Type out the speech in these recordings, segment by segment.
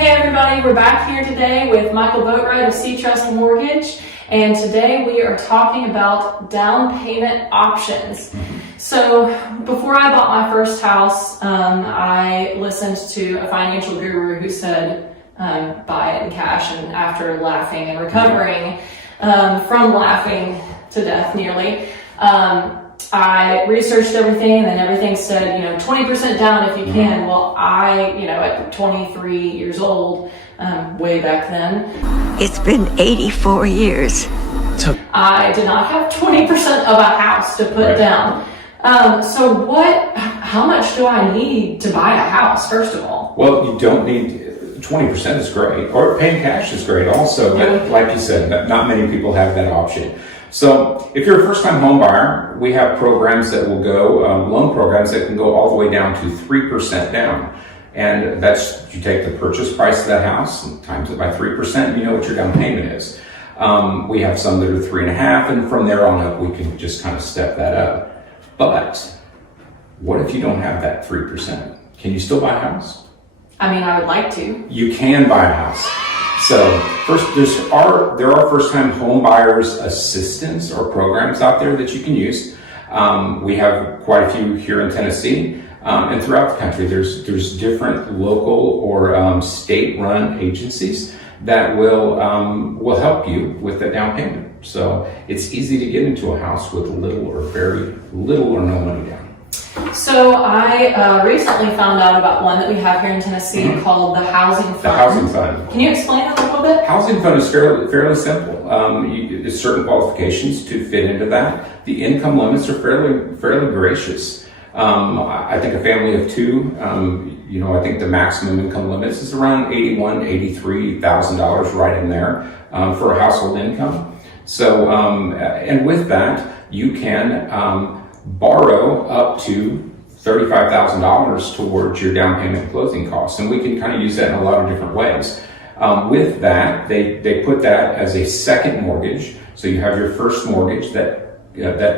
Hey everybody, we're back here today with Michael Boatright of SeaTrust Mortgage, and today we are talking about down payment options. So before I bought my first house, I listened to a financial guru who said buy it in cash, and after laughing and recovering from laughing to death nearly, I researched everything, and then everything said, 20% down if you can. Well, at 23 years old, way back then. It's been 84 years. I did not have 20% of a house to put down. How much do I need to buy a house, first of all? Well, you don't need, 20% is great, or paying cash is great also, but like you said, not many people have that option. So if you're a first-time home buyer, we have programs that will go, loan programs that can go all the way down to 3% down. And that's, you take the purchase price of that house and times it by 3%, you know what your down payment is. We have some that are 3.5%, and from there on up, we can just kind of step that up. But what if you don't have that 3%? Can you still buy a house? I would like to. You can buy a house. So first, there are first-time home buyers assistance or programs out there that you can use. We have quite a few here in Tennessee and throughout the country. There's different local or state-run agencies that will help you with the down payment. So it's easy to get into a house with little or very little or no money down. So I recently found out about one that we have here in Tennessee called the Housing Fund. The Housing Fund. Can you explain it a little bit? Housing Fund is fairly simple. There's certain qualifications to fit into that. The income limits are fairly gracious. I think a family of two, I think the maximum income limits is around $83,000 right in there for a household income. So, and with that, you can borrow up to $35,000 towards your down payment and closing costs. And we can kind of use that in a lot of different ways. With that, they put that as a second mortgage. So you have your first mortgage that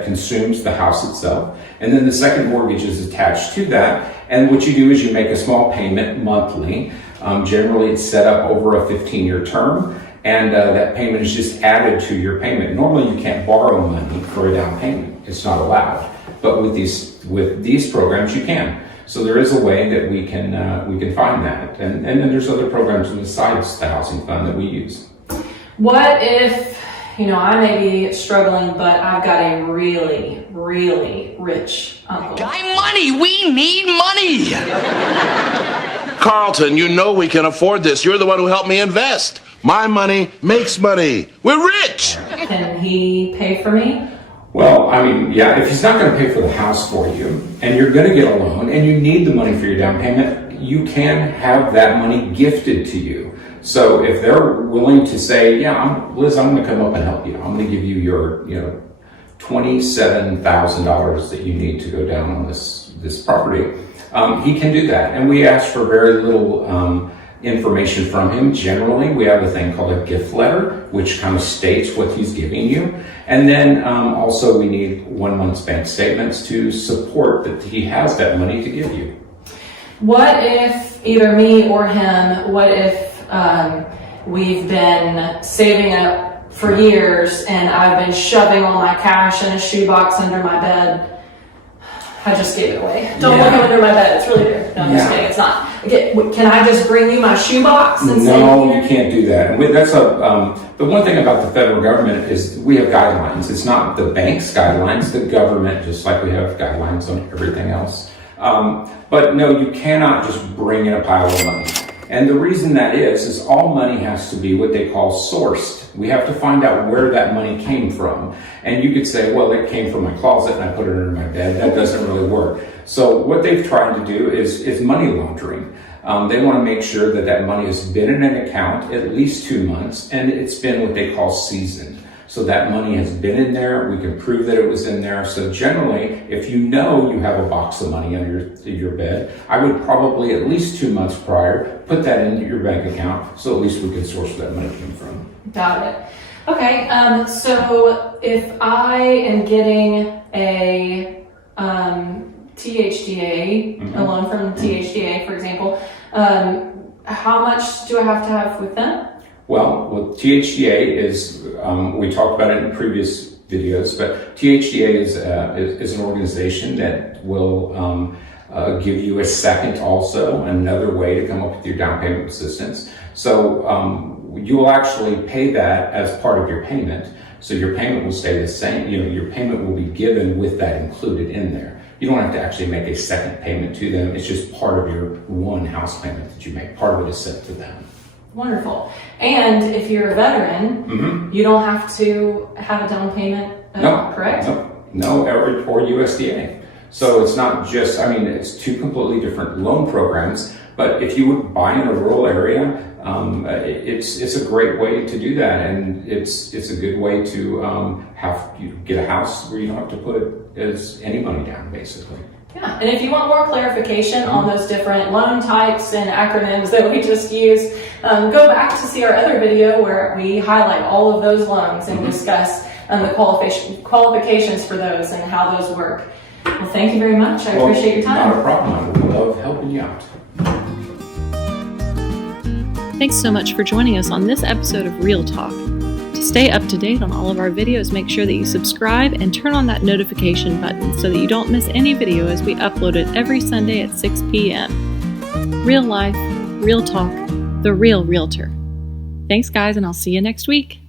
consumes the house itself. And then the second mortgage is attached to that. And what you do is you make a small payment monthly. Generally, it's set up over a 15-year term. And that payment is just added to your payment. Normally, you can't borrow money for a down payment. It's not allowed. But with these programs, you can. So there is a way that we can find that. And then there's other programs besides the Housing Fund that we use. What if, I may be struggling, but I've got a really, really rich uncle? Guy, money! We need money! Carlton, we can afford this. You're the one who helped me invest. My money makes money. We're rich! Can he pay for me? Well, if he's not going to pay for the house for you, and you're going to get a loan, and you need the money for your down payment, you can have that money gifted to you. So if they're willing to say, Liz, I'm going to come up and help you. I'm going to give you your, $27,000 that you need to go down on this property. He can do that. And we ask for very little information from him. Generally, we have a thing called a gift letter, which kind of states what he's giving you. And then also we need 1 month's bank statements to support that he has that money to give you. What if either me or him, we've been saving up for years and I've been shoving all my cash in a shoebox under my bed? I just gave it away. Don't look under my bed. It's really there. No, I'm just kidding. It's not. Can I just bring you my shoebox? And no, you can't do that. And that's the one thing about the federal government is we have guidelines. It's not the bank's guidelines. The government, just like we have guidelines on everything else. But no, you cannot just bring in a pile of money. And the reason that is all money has to be what they call sourced. We have to find out where that money came from. And you could say, well, it came from my closet and I put it under my bed. That doesn't really work. So what they've tried to do is money laundering. They want to make sure that money has been in an account at least 2 months and it's been what they call seasoned. So that money has been in there. We can prove that it was in there. So generally, if you have a box of money under your bed, I would probably at least 2 months prior put that in your bank account so at least we can source where that money came from. Got it. Okay, so if I am getting a THDA, a loan from THDA, for example, how much do I have to have with them? Well, with THDA is, we talked about it in previous videos, but THDA is an organization that will give you a second also, another way to come up with your down payment assistance. So you will actually pay that as part of your payment. So your payment will stay the same. Your payment will be given with that included in there. You don't have to actually make a second payment to them. It's just part of your one house payment that you make. Part of it is sent to them. Wonderful. And if you're a veteran, you don't have to have a down payment at all, correct? No, or USDA. So it's not just, it's two completely different loan programs, but if you would buy in a rural area, it's a great way to do that, and it's a good way to get a house where you don't have to put any money down, basically. Yeah, and if you want more clarification on those different loan types and acronyms that we just used, go back to see our other video where we highlight all of those loans and discuss the qualifications for those and how those work. Well, thank you very much. I appreciate your time. Not a problem. I love helping you out. Thanks so much for joining us on this episode of Real Talk. To stay up to date on all of our videos, make sure that you subscribe and turn on that notification button so that you don't miss any video as we upload it every Sunday at 6 p.m. Real life, real talk, the real realtor. Thanks, guys, and I'll see you next week.